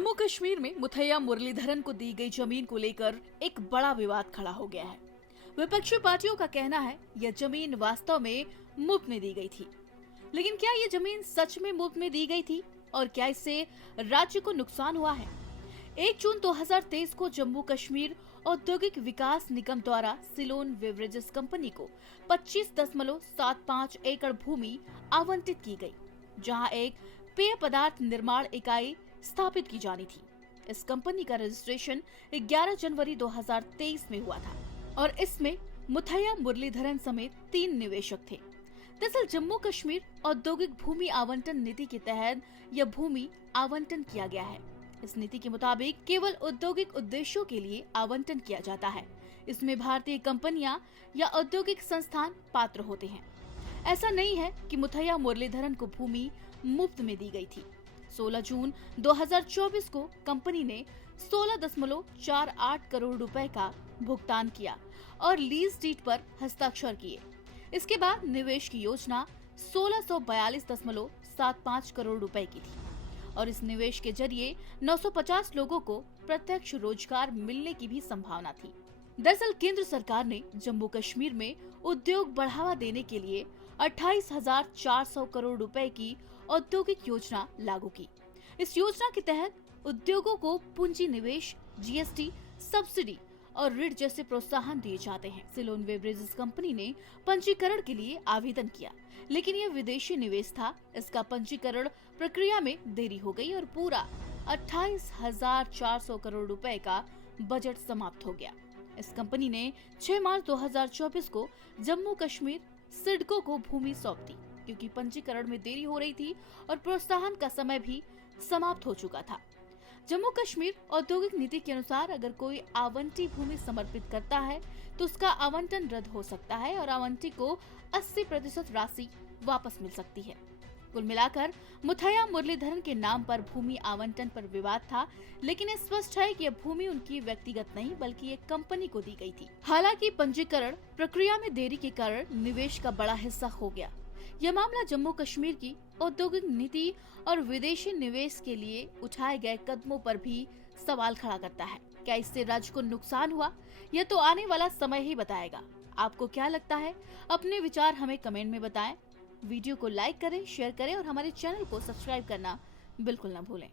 जम्मू कश्मीर में मुथैया मुरलीधरन को दी गई जमीन को लेकर एक बड़ा विवाद खड़ा हो गया है। विपक्षी पार्टियों का कहना है यह जमीन वास्तव में मुफ्त में दी गई थी, लेकिन क्या ये जमीन सच में मुफ्त में दी गई थी और क्या इससे राज्य को नुकसान हुआ है? 1 जून 2023 को जम्मू कश्मीर औद्योगिक विकास निगम द्वारा सिलोन बेवरेजेस कंपनी को 25.75 एकड़ भूमि आवंटित की गई, जहां एक पेय पदार्थ निर्माण इकाई स्थापित की जानी थी। इस कंपनी का रजिस्ट्रेशन 11 जनवरी 2023 में हुआ था और इसमें मुथैया मुरलीधरन समेत 3 निवेशक थे। दरअसल जम्मू कश्मीर औद्योगिक भूमि आवंटन नीति के तहत यह भूमि आवंटन किया गया है। इस नीति के मुताबिक केवल औद्योगिक उद्देश्यों के लिए आवंटन किया जाता है। इसमें भारतीय कंपनियां या औद्योगिक संस्थान पात्र होते हैं। ऐसा नहीं है कि मुथैया मुरलीधरन को भूमि मुफ्त में दी गई थी। 16 जून 2024 को कंपनी ने 16.48 करोड़ रुपए का भुगतान किया और लीज डीड पर हस्ताक्षर किए। इसके बाद निवेश की योजना 1642.75 करोड़ रुपए की थी और इस निवेश के जरिए 950 लोगों को प्रत्यक्ष रोजगार मिलने की भी संभावना थी। दरअसल केंद्र सरकार ने जम्मू कश्मीर में उद्योग बढ़ावा देने के लिए 28,400 करोड़ रुपए की औद्योगिक योजना लागू की। इस योजना के तहत उद्योगों को पूंजी निवेश, जीएसटी, सब्सिडी और ऋण जैसे प्रोत्साहन दिए जाते हैं। सिलोन बेवरेजेस कंपनी ने पंजीकरण के लिए आवेदन किया, लेकिन यह विदेशी निवेश था। इसका पंजीकरण प्रक्रिया में देरी हो गई और पूरा 28,400 करोड़ रुपए का बजट समाप्त हो गया। इस कंपनी ने 6 मार्च 2024 को जम्मू कश्मीर सिडको को भूमि सौंप दी, क्योंकि पंजीकरण में देरी हो रही थी और प्रोत्साहन का समय भी समाप्त हो चुका था। जम्मू कश्मीर औद्योगिक नीति के अनुसार अगर कोई आवंटी भूमि समर्पित करता है तो उसका आवंटन रद्द हो सकता है और आवंटी को 80% राशि वापस मिल सकती है। कुल मिलाकर मुथैया मुरलीधरन के नाम पर भूमि आवंटन पर विवाद था, लेकिन ये स्पष्ट है कि यह भूमि उनकी व्यक्तिगत नहीं बल्कि एक कंपनी को दी गई थी। हालांकि पंजीकरण प्रक्रिया में देरी के कारण निवेश का बड़ा हिस्सा खो गया। यह मामला जम्मू कश्मीर की औद्योगिक नीति और विदेशी निवेश के लिए उठाए गए कदमों पर भी सवाल खड़ा करता है। क्या इससे राज्य को नुकसान हुआ? यह तो आने वाला समय ही बताएगा। आपको क्या लगता है? अपने विचार हमें कमेंट में बताएं। वीडियो को लाइक करें, शेयर करें और हमारे चैनल को सब्सक्राइब करना बिल्कुल न भूलें।